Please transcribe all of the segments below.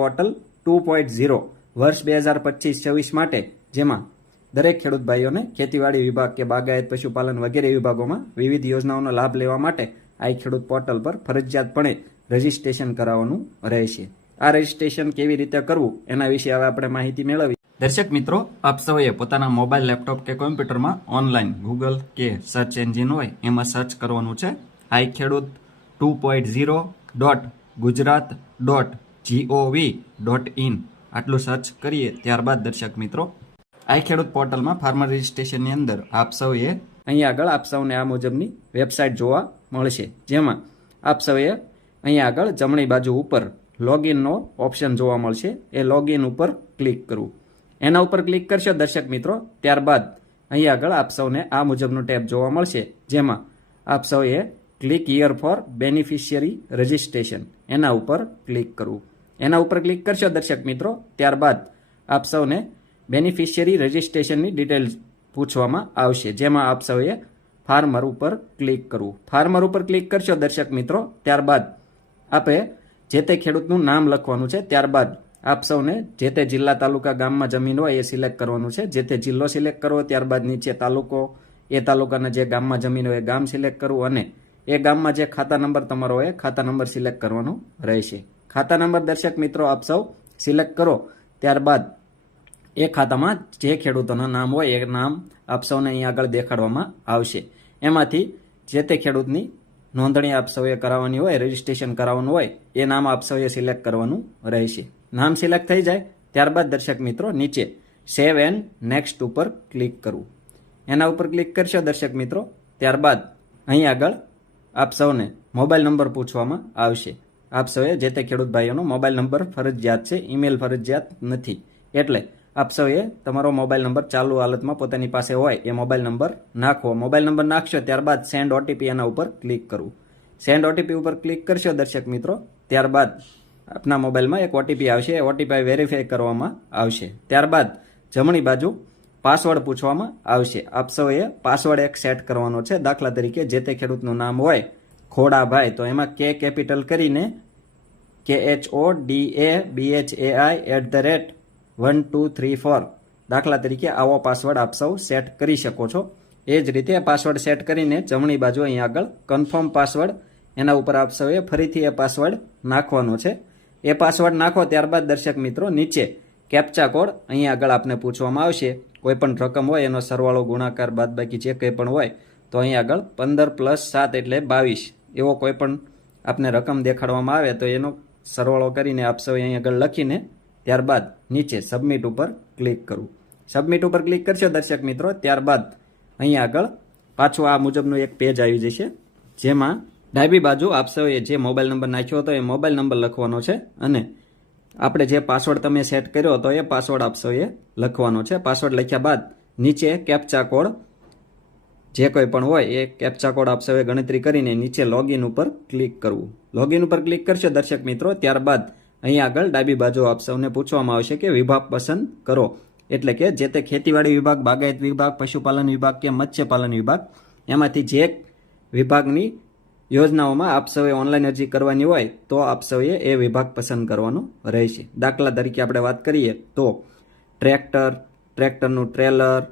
Portal 2.0 વર્ષ 2025-26 માટે, જેમાં દરેક ખેડૂત ભાઈઓને ખેતીવાડી વિભાગ કે બાગાયત પશુપાલન વગેરે વિભાગોમાં વિવિધ યોજનાઓનો લાભ લેવા માટે આ ખેડૂત પોર્ટલ પર ફરજિયાતપણે રજીસ્ટ્રેશન કરાવવાનું રહેશે. આ રજીસ્ટ્રેશન કેવી રીતે કરવું એના વિશે હવે આપણે માહિતી મેળવી. દર્શક મિત્રો, આપ સૌએ પોતાના મોબાઈલ, લેપટોપ કે કોમ્પ્યુટરમાં ઓનલાઈન ગૂગલ કે સર્ચ એન્જિન હોય એમાં સર્ચ કરવાનું છે આઈ ખેડૂત 2.0.gujarat.gov.in. આટલું સર્ચ કરીએ ત્યારબાદ દર્શક મિત્રો આઈ ખેડૂત પોર્ટલમાં ફાર્મર રજીસ્ટ્રેશનની અંદર આપ સૌએ અહીંયા આગળ આપ સૌને આ મુજબની વેબસાઇટ જોવા મળશે, જેમાં આપ સૌએ અહીંયા આગળ જમણી બાજુ ઉપર લોગિનનો ઓપ્શન જોવા મળશે. એ લોગિન ઉપર ક્લિક કરવું. એના ઉપર ક્લિક કરશો દર્શક મિત્રો, ત્યારબાદ અહીંયા આગળ આપ સૌને આ મુજબનું ટેબ જોવા મળશે, જેમાં આપ સૌએ click here for beneficiary registration એના ઉપર ક્લિક કરવું. એના ઉપર ક્લિક કરશો દર્શક મિત્રો, ત્યારબાદ આપ સૌને બેનિફિશિયરી રજિસ્ટ્રેશનની ડિટેલ્સ પૂછવામાં આવશે, જેમાં આપ સૌએ ફાર્મર ઉપર ક્લિક કરવું. ફાર્મર ઉપર ક્લિક કરશો દર્શક મિત્રો, ત્યારબાદ આપે જે તે ખેડૂતનું નામ લખવાનું છે. ત્યારબાદ આપ સૌને જે તે જિલ્લા, તાલુકા, ગામમાં જમીન હોય એ સિલેક્ટ કરવાનું છે. જે તે જિલ્લો સિલેક્ટ કરવો, ત્યારબાદ નીચે તાલુકો, એ તાલુકાના જે ગામમાં જમીન હોય એ ગામ સિલેક્ટ કરવું અને એ ગામમાં જે ખાતા નંબર તમારો હોય ખાતા નંબર સિલેક્ટ કરવાનો રહેશે. ખાતા નંબર દર્શક મિત્રો આપ સૌ સિલેક્ટ કરો, ત્યારબાદ એ ખાતામાં જે ખેડૂતોના નામ હોય એ નામ આપ સૌને અહીંયા આગળ દેખાડવામાં આવશે. એમાંથી જે તે ખેડૂતની નોંધણી આપ સૌએ કરાવવાની હોય, રજીસ્ટ્રેશન કરાવવાનું હોય એ નામ આપ સૌએ સિલેક્ટ કરવાનું રહેશે. નામ સિલેક્ટ થઈ જાય ત્યારબાદ દર્શક મિત્રો નીચે સેવ એન્ડ નેક્સ્ટ ઉપર ક્લિક કરવું. એના ઉપર ક્લિક કરશો દર્શક મિત્રો, ત્યારબાદ અહીં આગળ આપ સૌને મોબાઈલ નંબર પૂછવામાં આવશે. આપ સૌએ જે તે ખેડૂત ભાઈઓનો મોબાઈલ નંબર ફરજિયાત છે, ઈમેલ ફરજિયાત નથી. એટલે આપ સૌએ તમારો મોબાઈલ નંબર ચાલુ હાલતમાં પોતાની પાસે હોય એ મોબાઈલ નંબર નાખવો. મોબાઈલ નંબર નાખશો ત્યારબાદ સેન્ડ ઓટીપી એના ઉપર ક્લિક કરવું. સેન્ડ ઓટીપી ઉપર ક્લિક કરશો દર્શક મિત્રો, ત્યારબાદ આપના મોબાઈલમાં એક ઓટીપી આવશે. એ ઓટીપી વેરીફાઈ કરવામાં આવશે. ત્યારબાદ જમણી બાજુ પાસવર્ડ પૂછવામાં આવશે. આપ સૌએ પાસવર્ડ એક સેટ કરવાનો છે. દાખલા તરીકે જે તે ખેડૂતનું નામ હોય ખોડાભાઈ, તો એમાં કે કેપિટલ કરીને KHODABHAI@1234 દાખલા તરીકે આવો પાસવર્ડ આપ સૌ સેટ કરી શકો છો. એ જ રીતે પાસવર્ડ સેટ કરીને જમણી બાજુ અહીં આગળ કન્ફર્મ પાસવર્ડ એના ઉપર આપ સૌએ ફરીથી એ પાસવર્ડ નાખવાનો છે. એ પાસવર્ડ નાખો ત્યારબાદ દર્શક મિત્રો નીચે કેપ્ચા કોડ અહીં આગળ આપને પૂછવામાં આવશે. કોઈ પણ રકમ હોય એનો સરવાળો, ગુણાકાર, બાદબાકી જે કંઈ પણ હોય તો અહીં આગળ 15 + 7 એટલે 22 એવો કોઈ પણ આપને રકમ દેખાડવામાં આવે તો એનો સરવાળો કરીને આપ સૌ અહીં આગળ લખીને ત્યારબાદ નીચે સબમિટ ઉપર ક્લિક કરવું. સબમિટ ઉપર ક્લિક કરશો દર્શક મિત્રો, ત્યારબાદ અહીં આગળ પાછું આ મુજબનું એક પેજ આવી જશે, જેમાં ડાબી બાજુ આપ સૌએ જે મોબાઈલ નંબર નાખ્યો હતો એ મોબાઈલ નંબર લખવાનો છે અને આપણે જે પાસવર્ડ તમે સેટ કર્યો હતો એ પાસવર્ડ આપ સૌએ લખવાનો છે. પાસવર્ડ લખ્યા બાદ નીચે કેપ્ચા કોડ જે કોઈ પણ હોય એ કેપ્ચા કોડ આપ સૌએ ગણતરી કરીને નીચે લોગિન ઉપર ક્લિક કરવું. લોગિન ઉપર ક્લિક કરશો દર્શક મિત્રો, ત્યારબાદ અહીં આગળ ડાબી બાજુ આપ સૌને પૂછવામાં આવશે કે વિભાગ પસંદ કરો, એટલે કે જે તે ખેતીવાડી વિભાગ, બાગાયત વિભાગ, પશુપાલન વિભાગ કે મત્સ્યપાલન વિભાગ એમાંથી જે વિભાગની યોજનાઓમાં આપ સૌએ ઓનલાઈન અરજી કરવાની હોય તો આપ સૌએ એ વિભાગ પસંદ કરવાનો રહેશે. દાખલા તરીકે આપણે વાત કરીએ તો ટ્રેક્ટર, ટ્રેક્ટરનું trailer,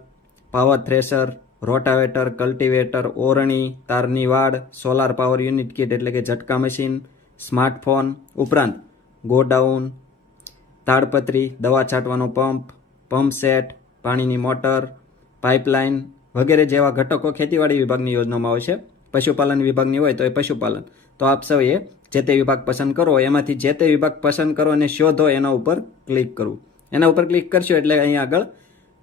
power thresher, rotavator, cultivator, ઓરણી, તારની વાડ, સોલાર પાવર યુનિટ કિટ એટલે કે ઝટકા મશીન, સ્માર્ટફોન ઉપરાંત ગોડાઉન, તાડપત્રી, દવા છાંટવાનો પંપ, પંપ સેટ, પાણીની મોટર, પાઇપલાઇન વગેરે જેવા ઘટકો ખેતીવાડી વિભાગની યોજનામાં હોય છે. પશુપાલન વિભાગની હોય તો એ પશુપાલન. તો આપ સૌએ જે તે વિભાગ પસંદ કરો, એમાંથી જે તે વિભાગ પસંદ કરો અને શોધો એના ઉપર ક્લિક કરવું. એના ઉપર ક્લિક કરશો એટલે અહીં આગળ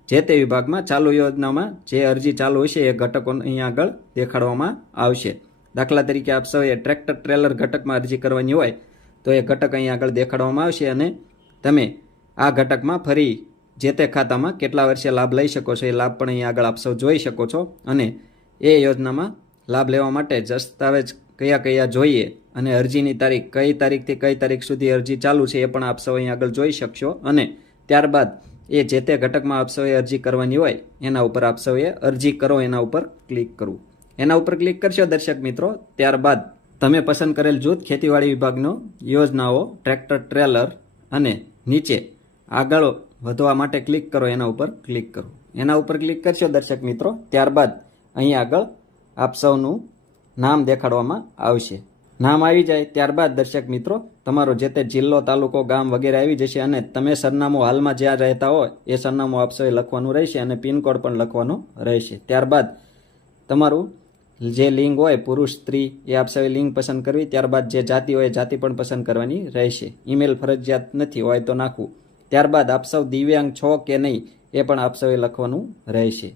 જે તે વિભાગમાં ચાલુ યોજનામાં જે અરજી ચાલુ હશે એ ઘટકો અહીંયા આગળ દેખાડવામાં આવશે. દાખલા તરીકે આપ સૌએ ટ્રેક્ટર ટ્રેલર ઘટકમાં અરજી કરવાની હોય તો એ ઘટક અહીંયા આગળ દેખાડવામાં આવશે અને તમે આ ઘટકમાં ફરી જે તે ખાતામાં કેટલા વર્ષે લાભ લઈ શકો છો એ લાભ પણ અહીંયા આગળ આપ સૌ જોઈ શકો છો અને એ યોજનામાં લાભ લેવા માટે દસ્તાવેજ કયા કયા જોઈએ અને અરજીની તારીખ કઈ તારીખથી કઈ તારીખ સુધી અરજી ચાલુ છે એ પણ આપ સૌ અહીં આગળ જોઈ શકશો અને ત્યારબાદ એ જે તે ઘટકમાં આપ સૌએ અરજી કરવાની હોય એના ઉપર આપ સૌએ અરજી કરો એના ઉપર ક્લિક કરવું. એના ઉપર ક્લિક કરશો દર્શક મિત્રો, ત્યારબાદ તમે પસંદ કરેલ જૂથ ખેતીવાડી વિભાગનો યોજનાઓ ટ્રેક્ટર ટ્રેલર અને નીચે આગળ વધવા માટે ક્લિક કરો, એના ઉપર ક્લિક કરો. એના ઉપર ક્લિક કરશો દર્શક મિત્રો, ત્યારબાદ અહીં આગળ આપ સૌનું નામ દેખાડવામાં આવશે. નામ આવી જાય ત્યારબાદ દર્શક મિત્રો તમારો જે તે જિલ્લો, તાલુકો, ગામ વગેરે આવી જશે અને તમે સરનામું હાલમાં જ્યાં રહેતા હોય એ સરનામું આપ સૌએ લખવાનું રહેશે અને પિનકોડ પણ લખવાનો રહેશે. ત્યારબાદ તમારું જે લિંગ હોય પુરુષ, સ્ત્રી એ આપ સૌએ લિંગ પસંદ કરવી. ત્યારબાદ જે જાતિ હોય જાતિ પણ પસંદ કરવાની રહેશે. ઈમેલ ફરજિયાત નથી, હોય તો નાખવું. ત્યારબાદ આપ સૌ દિવ્યાંગ છો કે નહીં એ પણ આપ સૌએ લખવાનું રહેશે.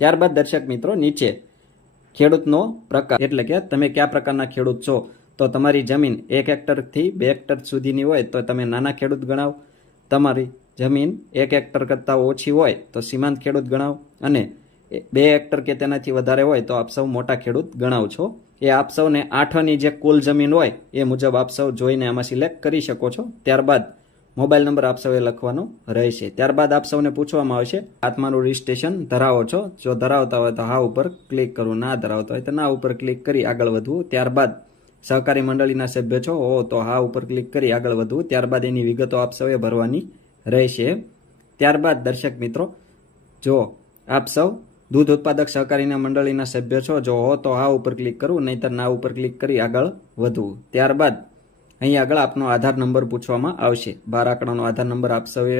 ત્યારબાદ દર્શક મિત્રો નીચે ખેડૂતનો પ્રકાર એટલે કે તમે કયા પ્રકારના ખેડૂત છો, તો તમારી જમીન 1 હેક્ટરથી 2 હેક્ટર સુધીની હોય તો તમે નાના ખેડૂત ગણાવ. તમારી જમીન 1 હેક્ટર કરતાં ઓછી હોય તો સીમાંત ખેડૂત ગણાવ અને 2 હેક્ટર કે તેનાથી વધારે હોય તો આપ સૌ મોટા ખેડૂત ગણાવ છો. એ આપ સૌને 8ની જે કુલ જમીન હોય એ મુજબ આપ સૌ જોઈને આમાં સિલેક્ટ કરી શકો છો. ત્યારબાદ મોબાઈલ નંબર આપ સૌએ લખવાનો રહેશે. ત્યારબાદ આપ સૌને પૂછવામાં આવશે આત્માનું રજિસ્ટ્રેશન ધરાવો છો. જો ધરાવતા હોય તો હા ઉપર ક્લિક કરવું, ના ધરાવતા હોય તો ના ઉપર ક્લિક કરી આગળ વધવું. ત્યારબાદ સહકારી મંડળીના સભ્ય છો હો તો હા ઉપર ક્લિક કરી આગળ વધવું. ત્યારબાદ એની વિગતો આપ સૌએ ભરવાની રહેશે. ત્યારબાદ દર્શક મિત્રો જો આપ સૌ દૂધ ઉત્પાદક સહકારીના મંડળીના સભ્ય છો જો હો તો હા ઉપર ક્લિક કરવું, નહીતર ના ઉપર ક્લિક કરી આગળ વધવું. ત્યારબાદ અહીં આગળ આપનો આધાર નંબર પૂછવામાં આવશે. 12 આંકડાનો આધાર નંબર આપ સૌએ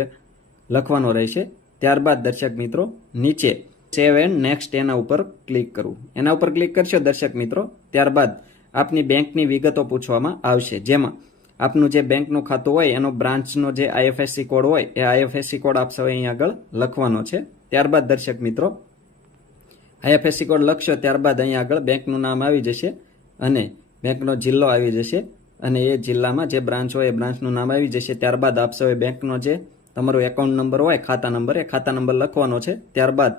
લખવાનો રહેશે. ત્યારબાદ દર્શક મિત્રો નીચે સેવ એન્ડ નેક્સ્ટ એના ઉપર ક્લિક કરવું. એના ઉપર ક્લિક કરશો દર્શક મિત્રો, ત્યારબાદ આપની બેંકની વિગતો પૂછવામાં આવશે. જેમાં આપનું જે બેંકનું ખાતું હોય એનો બ્રાન્ચનો જે IFSC કોડ હોય એ IFSC કોડ આપ સૌએ અહીં આગળ લખવાનો છે. ત્યારબાદ દર્શક મિત્રો IFSC કોડ લખશો ત્યારબાદ અહીં આગળ બેંકનું નામ આવી જશે અને બેંકનો જિલ્લો આવી જશે અને એ જિલ્લામાં જે બ્રાન્ચ હોય એ બ્રાન્ચનું નામ આવી જશે. ત્યારબાદ આપ સૌએ બેંકનો જે તમારો એકાઉન્ટ નંબર હોય ખાતા નંબર એ ખાતા નંબર લખવાનો છે. ત્યારબાદ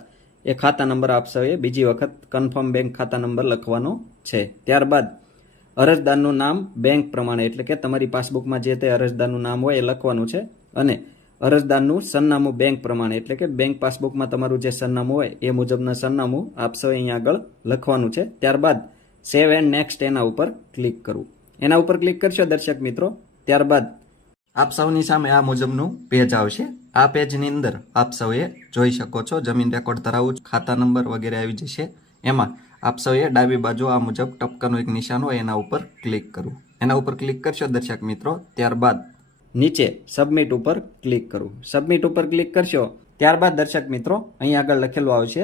એ ખાતા નંબર આપ સૌએ બીજી વખત કન્ફર્મ બેંક ખાતા નંબર લખવાનો છે. ત્યારબાદ અરજદારનું નામ બેંક પ્રમાણે એટલે કે તમારી પાસબુકમાં જે તે અરજદારનું નામ હોય એ લખવાનું છે અને અરજદારનું સરનામું બેંક પ્રમાણે એટલે કે બેંક પાસબુકમાં તમારું જે સરનામું હોય એ મુજબના સરનામું આપ સૌએ અહીંયા આગળ લખવાનું છે. ત્યારબાદ સેવ એન્ડ નેક્સ્ટ એના ઉપર ક્લિક કરવું. એના ઉપર ક્લિક કરશો દર્શક મિત્રો, ત્યારબાદ આપ સૌની સામે આ મુજબનું પેજ આવશે. આ પેજની અંદર આપ સૌએ જોઈ શકો છો જમીન રેકોર્ડ ધરાવું, ખાતા નંબર વગેરે આવી જશે. એમાં આપ સૌએ ડાબી બાજુ આ મુજબ ટપકાનું એક નિશાન હોય એના ઉપર ક્લિક કરવું. એના ઉપર ક્લિક કરશો દર્શક મિત્રો, ત્યારબાદ નીચે સબમિટ ઉપર ક્લિક કરવું. સબમિટ ઉપર ક્લિક કરશો ત્યારબાદ દર્શક મિત્રો અહીં આગળ લખેલું આવશે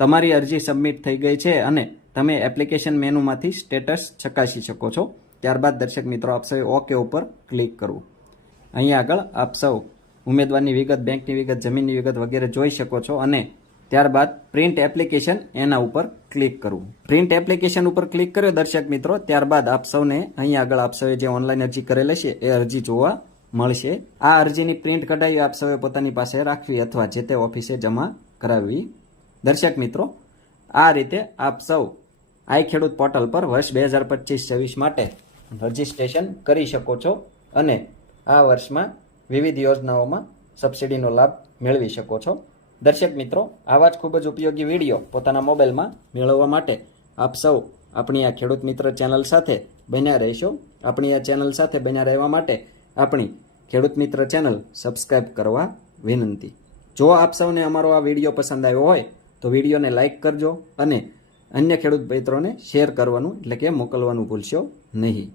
તમારી અરજી સબમિટ થઈ ગઈ છે અને તમે એપ્લિકેશન મેનુમાંથી સ્ટેટસ ચકાસી શકો છો. ત્યારબાદ દર્શક મિત્રો આપ સૌએ ઓકે ઉપર ક્લિક કરવું. અહીં આગળ આપ સૌ ઉમેદવારની વિગત, બેંકની વિગત, જમીનની વિગત વગેરે જોઈ શકો છો અને ત્યારબાદ પ્રિન્ટ એપ્લિકેશન એના ઉપર ક્લિક કરવું. પ્રિન્ટ એપ્લિકેશન ઉપર ક્લિક કર્યો દર્શક મિત્રો, ત્યારબાદ આપ સૌને અહીં આગળ આપ સૌએ જે ઓનલાઈન અરજી કરેલી છે એ અરજી જોવા મળશે. આ અરજીની પ્રિન્ટ કઢાવી આપ સૌએ પોતાની પાસે રાખવી અથવા જે તે ઓફિસે જમા કરાવવી. દર્શક મિત્રો આ રીતે આપ સૌ આઈ ખેડૂત પોર્ટલ પર વર્ષ 2025-26 માટે રજીસ્ટ્રેશન કરી શકો છો અને આ વર્ષમાં વિવિધ યોજનાઓમાં સબસિડીનો લાભ મેળવી શકો છો. દર્શક મિત્રો આવા જ ખૂબ જ ઉપયોગી વિડીયો પોતાના મોબાઈલમાં મેળવવા માટે આપ સૌ આપણી આ ખેડૂત મિત્ર ચેનલ સાથે બન્યા રહેશો. આપણી આ ચેનલ સાથે બન્યા રહેવા માટે આપણી ખેડૂત મિત્ર ચેનલ સબસ્ક્રાઇબ કરવા વિનંતી. જો આપ સૌને અમારો આ વિડીયો પસંદ આવ્યો હોય તો વિડીયોને લાઇક કરજો અને અન્ય ખેડૂત મિત્રોને શેર કરવાનું એટલે કે મોકલવાનું ભૂલશો નહીં.